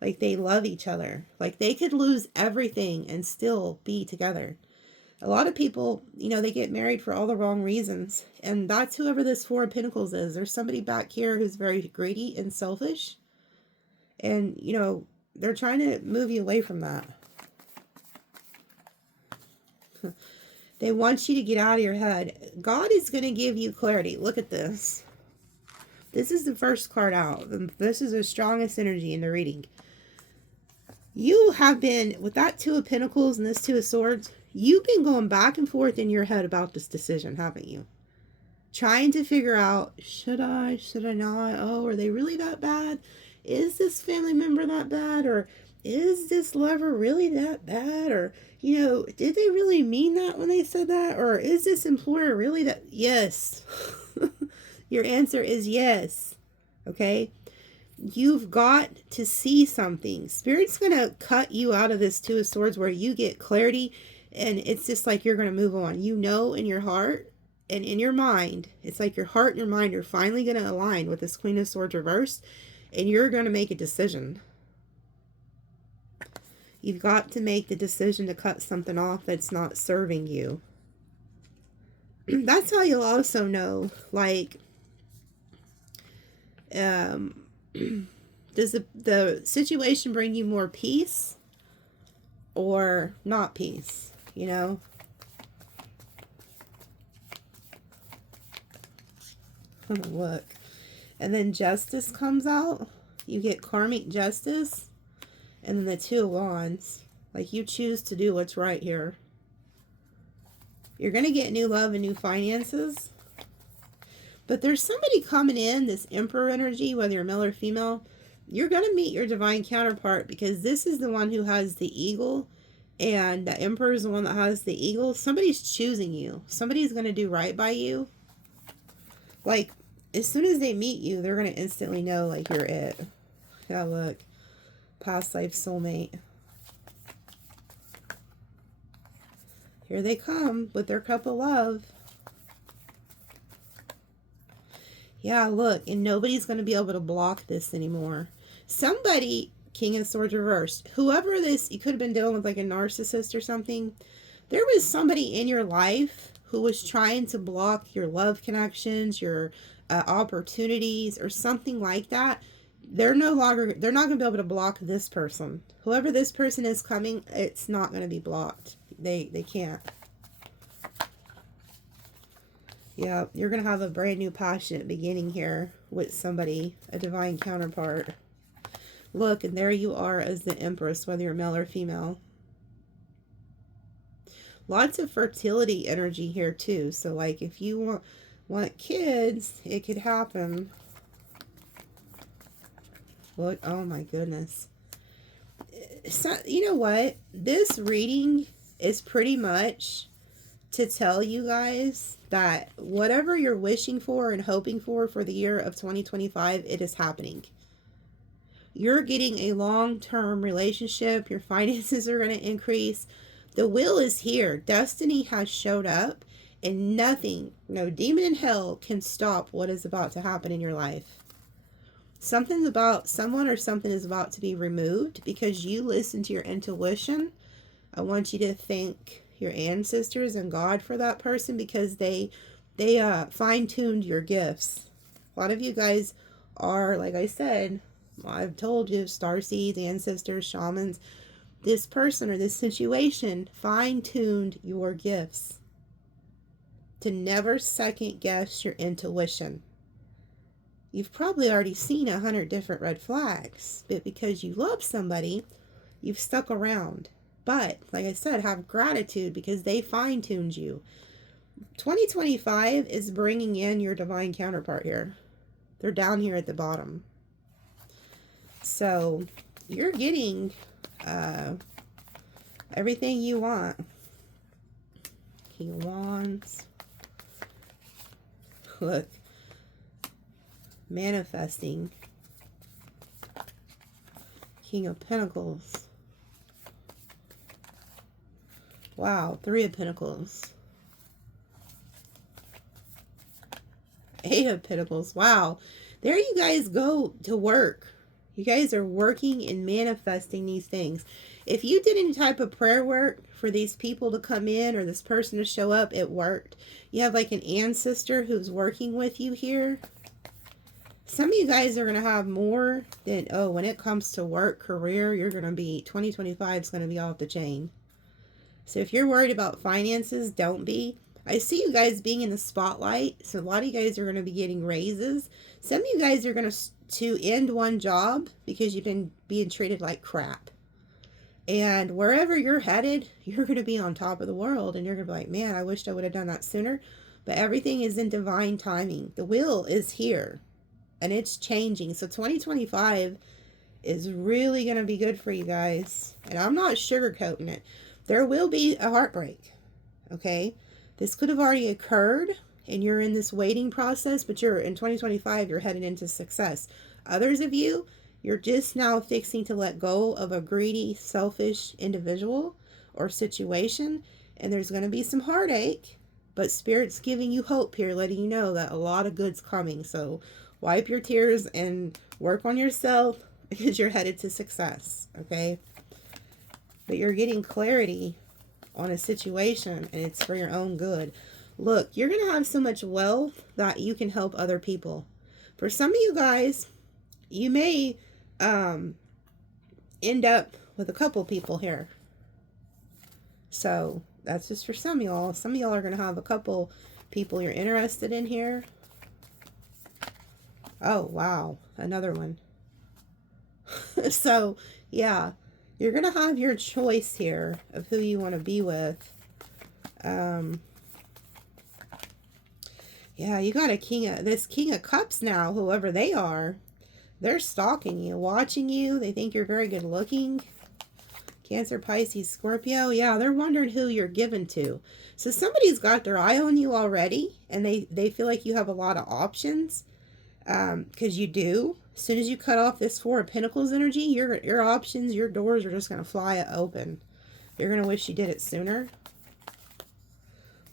Like, they love each other. Like, they could lose everything and still be together. A lot of people, they get married for all the wrong reasons. And that's whoever this Four of Pentacles is. There's somebody back here who's very greedy and selfish. And, they're trying to move you away from that. They want you to get out of your head. God is going to give you clarity. Look at this. This is the first card out. This is the strongest energy in the reading. You have been, with that Two of Pentacles and this Two of Swords, you've been going back and forth in your head about this decision, haven't you? Trying to figure out, should I not? Oh, are they really that bad? Is this family member that bad? Or is this lover really that bad? Or, did they really mean that when they said that? Or is this employer really that? Yes. Your answer is yes. Okay? You've got to see something. Spirit's going to cut you out of this Two of Swords where you get clarity, and it's just like you're going to move on. In your heart and in your mind, it's like your heart and your mind are finally going to align with this Queen of Swords reversed, and you're going to make a decision. You've got to make the decision to cut something off that's not serving you. That's how you'll also know, like, does the situation bring you more peace or not peace, Look. And then Justice comes out. You get karmic justice. And then the Two of Wands. Like, you choose to do what's right here. You're going to get new love and new finances. But there's somebody coming in, this Emperor energy, whether you're male or female. You're going to meet your divine counterpart, because this is the one who has the eagle. And the Emperor is the one that has the eagle. Somebody's choosing you. Somebody's going to do right by you. Like, as soon as they meet you, they're going to instantly know, like, you're it. Yeah, look. Past life soulmate. Here they come with their cup of love. Yeah, look. And nobody's going to be able to block this anymore. Somebody, King of Swords reversed. Whoever this, you could have been dealing with like a narcissist or something. There was somebody in your life who was trying to block your love connections, your opportunities, or something like that. They're not going to be able to block this person. Whoever this person is coming, it's not going to be blocked. They can't. Yeah, you're going to have a brand new passionate beginning here with somebody, a divine counterpart. Look, and there you are as the Empress, whether you're male or female. Lots of fertility energy here too. So like if you want kids, it could happen. Look, oh my goodness. So, you know what? This reading is pretty much to tell you guys that whatever you're wishing for and hoping for the year of 2025, it is happening. You're getting a long-term relationship. Your finances are going to increase. The will is here. Destiny has showed up, and nothing, no demon in hell can stop what is about to happen in your life. Something's about, someone or something is about to be removed because you listen to your intuition. I want you to thank your ancestors and God for that person because they fine-tuned your gifts. A lot of you guys are, like I said, I've told you, starseeds, ancestors, shamans. This person or this situation fine-tuned your gifts to never second guess your intuition. You've probably already seen 100 different red flags, but because you love somebody, you've stuck around. But, like I said, have gratitude because they fine-tuned you. 2025 is bringing in your divine counterpart here. They're down here at the bottom. So, you're getting everything you want. King of Wands. Look. Manifesting. King of Pentacles. Wow, 3 of Pentacles. 8 of Pentacles. Wow. There you guys go to work. You guys are working and manifesting these things. If you did any type of prayer work for these people to come in or this person to show up, it worked. You have like an ancestor who's working with you here. Some of you guys are going to have more than, oh, when it comes to work, career, you're going to be, 2025 is going to be off the chain. So if you're worried about finances, don't be. I see you guys being in the spotlight. So a lot of you guys are going to be getting raises. Some of you guys are going to end one job because you've been being treated like crap. And wherever you're headed, you're going to be on top of the world. And you're going to be like, man, I wished I would have done that sooner. But everything is in divine timing. The will is here. And it's changing. So 2025 is really going to be good for you guys. And I'm not sugarcoating it. There will be a heartbreak. Okay? This could have already occurred. And you're in this waiting process. But you're in 2025, you're heading into success. Others of you, you're just now fixing to let go of a greedy, selfish individual or situation. And there's going to be some heartache. But Spirit's giving you hope here. Letting you know that a lot of good's coming. So wipe your tears and work on yourself because you're headed to success, okay? But you're getting clarity on a situation and it's for your own good. Look, you're going to have so much wealth that you can help other people. For some of you guys, you may end up with a couple people here. So that's just for some of y'all. Some of y'all are going to have a couple people you're interested in here. Oh, wow. Another one. So, yeah. You're going to have your choice here of who you want to be with. Yeah, you got this King of Cups now, whoever they are. They're stalking you, watching you. They think you're very good looking. Cancer, Pisces, Scorpio. Yeah, they're wondering who you're given to. So somebody's got their eye on you already, and they feel like you have a lot of options. Because you do. As soon as you cut off this Four of Pentacles energy, your options, your doors are just going to fly open. You're going to wish you did it sooner.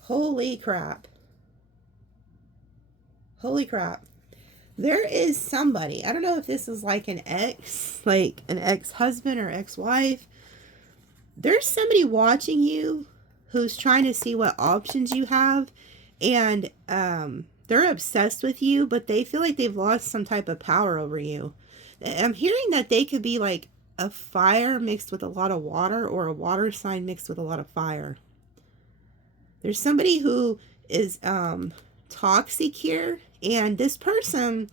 Holy crap. Holy crap. There is somebody, I don't know if this is like an ex, like an ex-husband or ex-wife. There's somebody watching you who's trying to see what options you have, and they're obsessed with you, but they feel like they've lost some type of power over you. I'm hearing that they could be like a fire mixed with a lot of water, or a water sign mixed with a lot of fire. There's somebody who is toxic here, and this person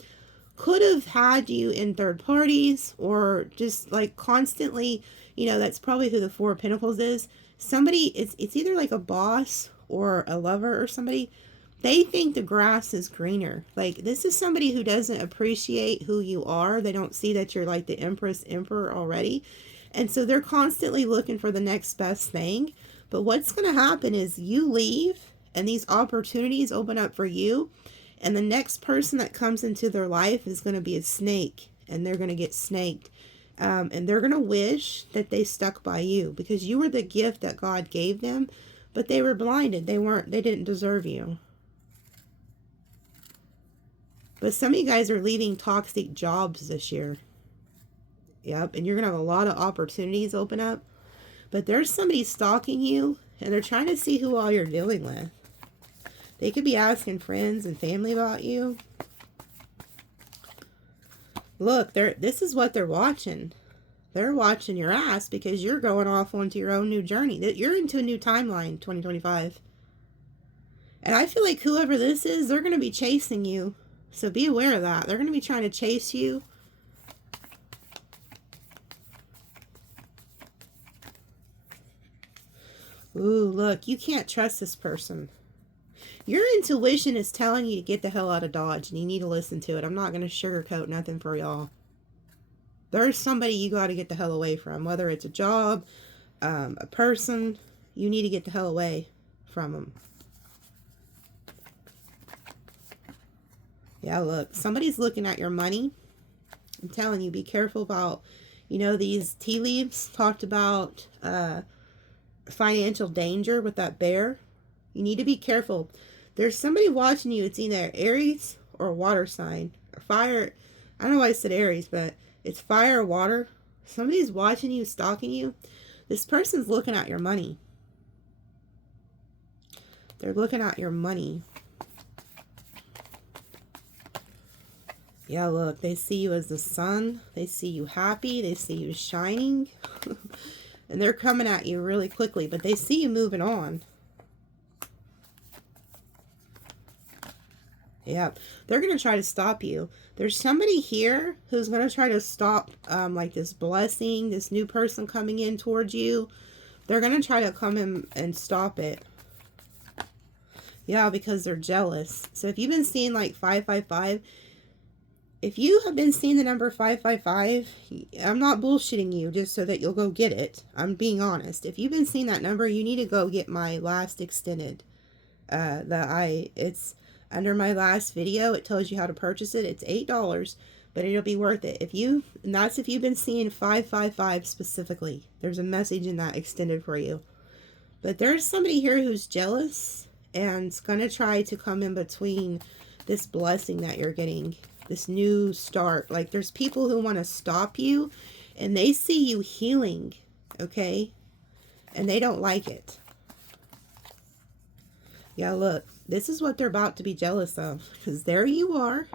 could have had you in third parties, or just like constantly, you know, that's probably who the Four of Pentacles is. Somebody, it's either like a boss or a lover or somebody. They think the grass is greener. Like, this is somebody who doesn't appreciate who you are. They don't see that you're like the Empress, Emperor already. And so they're constantly looking for the next best thing. But what's going to happen is you leave and these opportunities open up for you. And the next person that comes into their life is going to be a snake. And they're going to get snaked. And they're going to wish that they stuck by you, because you were the gift that God gave them. But they were blinded. They didn't deserve you. But some of you guys are leaving toxic jobs this year. Yep, and you're going to have a lot of opportunities open up. But there's somebody stalking you, and they're trying to see who all you're dealing with. They could be asking friends and family about you. Look, this is what they're watching. They're watching your ass, because you're going off onto your own new journey. You're into a new timeline, 2025. And I feel like whoever this is, they're going to be chasing you. So be aware of that. They're going to be trying to chase you. Ooh, look, you can't trust this person. Your intuition is telling you to get the hell out of Dodge, and you need to listen to it. I'm not going to sugarcoat nothing for y'all. There's somebody you got to get the hell away from. Whether it's a job, a person, you need to get the hell away from them. Yeah, look, somebody's looking at your money. I'm telling you, be careful about, you know, these tea leaves talked about financial danger with that bear. You need to be careful. There's somebody watching you. It's either Aries or water sign. Or fire. I don't know why I said Aries, but it's fire or water. Somebody's watching you, stalking you. This person's looking at your money. They're looking at your money. Yeah, look, they see you as the sun. They see you happy. They see you shining. And they're coming at you really quickly, but they see you moving on. Yeah, they're going to try to stop you. There's somebody here who's going to try to stop like this blessing, this new person coming in towards you. They're going to try to come in and stop it. Yeah, because they're jealous. So if you've been seeing like 555, if you have been seeing the number 555, I'm not bullshitting you just so that you'll go get it. I'm being honest. If you've been seeing that number, you need to go get my last extended. It's under my last video. It tells you how to purchase it. It's $8, but it'll be worth it. And that's if you've been seeing 555 specifically. There's a message in that extended for you. But there's somebody here who's jealous and is going to try to come in between this blessing that you're getting. This new start. Like, there's people who want to stop you, and they see you healing, okay? And they don't like it. Yeah, look, this is what they're about to be jealous of, because there you are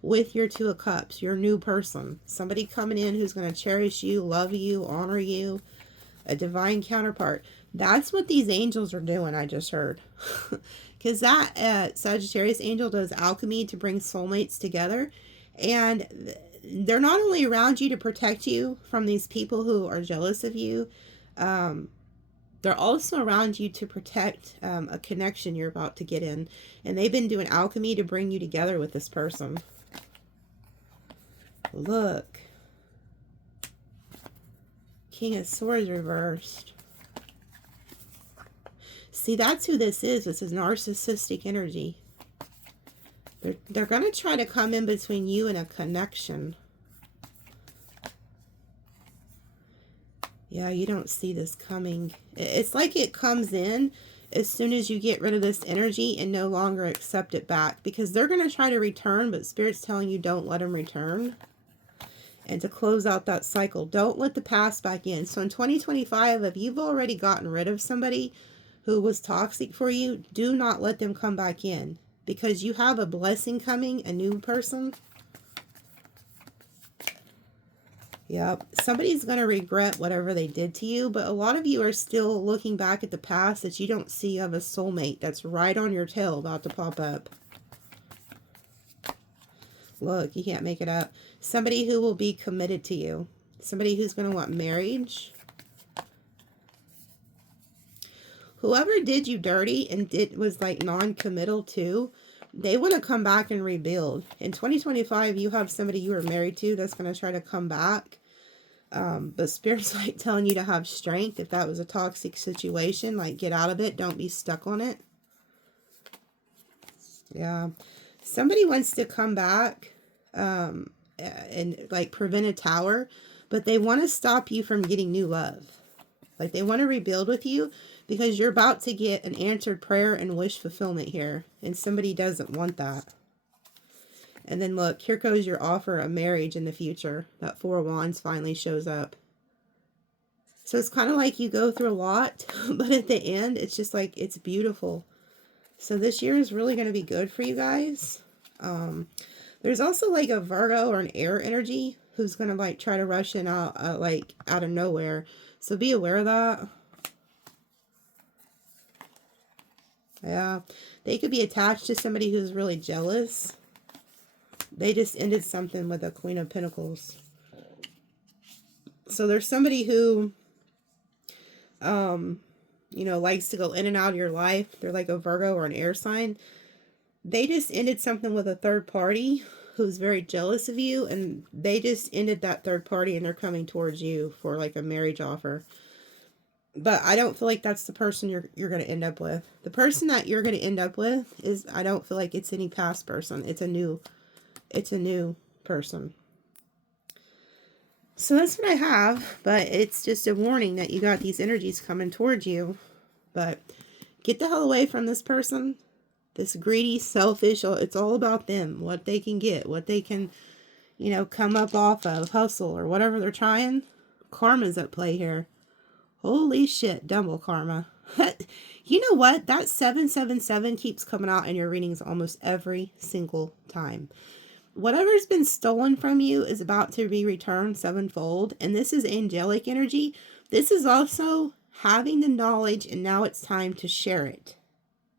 with your Two of Cups, your new person. Somebody coming in who's going to cherish you, love you, honor you, a divine counterpart. That's what these angels are doing, I just heard. Because that Sagittarius angel does alchemy to bring soulmates together. And they're not only around you to protect you from these people who are jealous of you. They're also around you to protect a connection you're about to get in. And they've been doing alchemy to bring you together with this person. Look. King of Swords reversed. See, that's who this is. This is narcissistic energy. They're going to try to come in between you and a connection. Yeah, you don't see this coming. It's like it comes in as soon as you get rid of this energy and no longer accept it back. Because they're going to try to return, but Spirit's telling you don't let them return. And to close out that cycle, don't let the past back in. So in 2025, if you've already gotten rid of somebody who was toxic for you, do not let them come back in. Because you have a blessing coming, a new person. Yep. Somebody's going to regret whatever they did to you, but a lot of you are still looking back at the past that you don't see of a soulmate that's right on your tail about to pop up. Look, you can't make it up. Somebody who will be committed to you. Somebody who's going to want marriage. Whoever did you dirty and was like non-committal too, they want to come back and rebuild. In 2025, you have somebody you were married to that's going to try to come back. But Spirit's like telling you to have strength. If that was a toxic situation, like get out of it. Don't be stuck on it. Yeah. Somebody wants to come back and like prevent a tower, but they want to stop you from getting new love. Like they want to rebuild with you because you're about to get an answered prayer and wish fulfillment here. And somebody doesn't want that. And then look, here goes your offer of marriage in the future. That Four of Wands finally shows up. So it's kind of like you go through a lot, but at the end, it's just like, it's beautiful. So this year is really going to be good for you guys. There's also like a Virgo or an air energy who's going to like try to rush in out, like out of nowhere. So be aware of that. Yeah. They could be attached to somebody who's really jealous. They just ended something with a Queen of Pentacles. So there's somebody who, you know, likes to go in and out of your life. They're like a Virgo or an air sign. They just ended something with a third party who's very jealous of you. And they just ended that third party and they're coming towards you for like a marriage offer. But I don't feel like that's the person you're going to end up with. The person that you're going to end up with is, I don't feel like it's any past person. It's a new person. So that's what I have, but it's just a warning that you got these energies coming towards you. But get the hell away from this person. This greedy, selfish, it's all about them. What they can get, what they can, you know, come up off of, hustle, or whatever they're trying. Karma's at play here. Holy shit, double karma. You know what? That 777 keeps coming out in your readings almost every single time. Whatever's been stolen from you is about to be returned sevenfold. And this is angelic energy. This is also having the knowledge and now it's time to share it.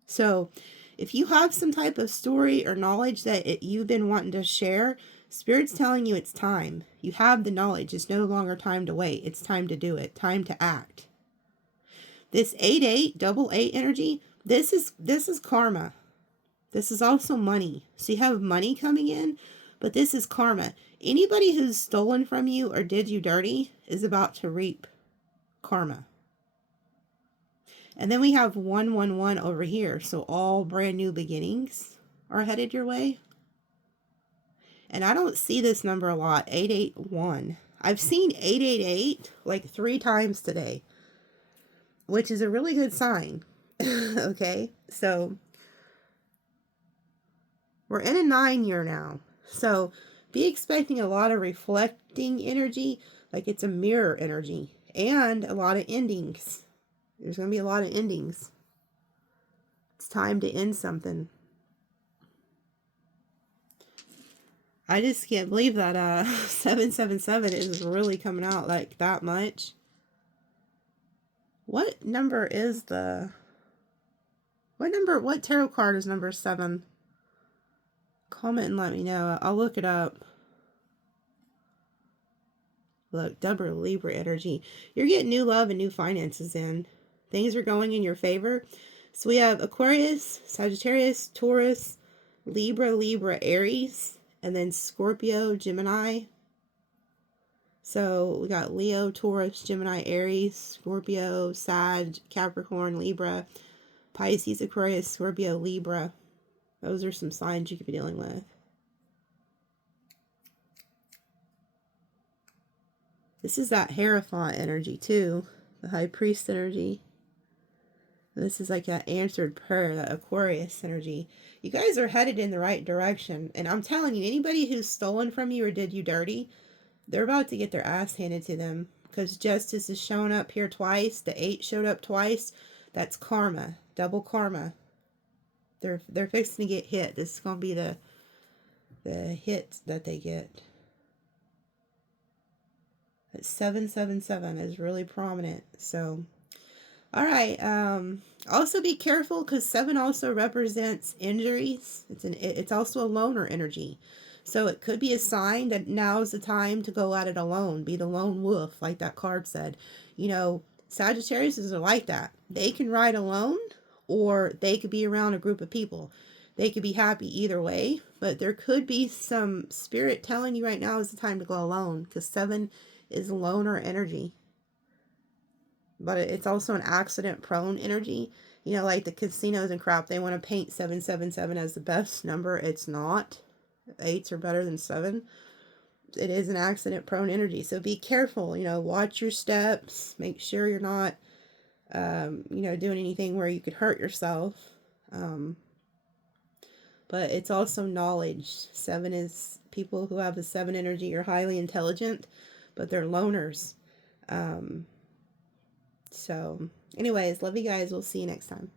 So if you have some type of story or knowledge that you've been wanting to share, Spirit's telling you it's time. You have the knowledge. It's no longer time to wait. It's time to do it. Time to act. This 8-8, double 8 energy, this is karma. This is also money. So you have money coming in, but this is karma. Anybody who's stolen from you or did you dirty is about to reap karma. And then we have 111 over here. So all brand new beginnings are headed your way. And I don't see this number a lot, 881. I've seen 888 like 3 times today, which is a really good sign. Okay, so we're in a 9 year now. So be expecting a lot of reflecting energy, like it's a mirror energy, and a lot of endings. There's going to be a lot of endings. It's time to end something. I just can't believe that 777 is really coming out like that much. What number is what tarot card is number 7? Comment and let me know. I'll look it up. Look, double Libra energy. You're getting new love and new finances in. Things are going in your favor. So we have Aquarius, Sagittarius, Taurus, Libra, Aries, and then Scorpio, Gemini. So we got Leo, Taurus, Gemini, Aries, Scorpio, Sag, Capricorn, Libra, Pisces, Aquarius, Scorpio, Libra. Those are some signs you could be dealing with. This is that Hierophant energy too, the High Priest energy. This is like that answered prayer, that Aquarius energy. You guys are headed in the right direction. And I'm telling you, anybody who's stolen from you or did you dirty, they're about to get their ass handed to them. Because justice is showing up here twice. The 8 showed up twice. That's karma. Double karma. They're fixing to get hit. This is going to be the hit that they get. That 777 is really prominent. So, all right. Also be careful because 7 also represents injuries. It's also a loner energy. So it could be a sign that now's the time to go at it alone. Be the lone wolf, like that card said. You know, Sagittarius are like that. They can ride alone, or they could be around a group of people. They could be happy either way, but there could be some spirit telling you right now is the time to go alone, because 7 is loner energy. But it's also an accident-prone energy. You know, like the casinos and crap, they want to paint 777 as the best number. It's not. 8s are better than 7. It is an accident-prone energy, so be careful. You know, watch your steps. Make sure you're not, you know, doing anything where you could hurt yourself. But it's also knowledge. 7 is people who have the 7 energy are highly intelligent, but they're loners. So, anyways, love you guys. We'll see you next time.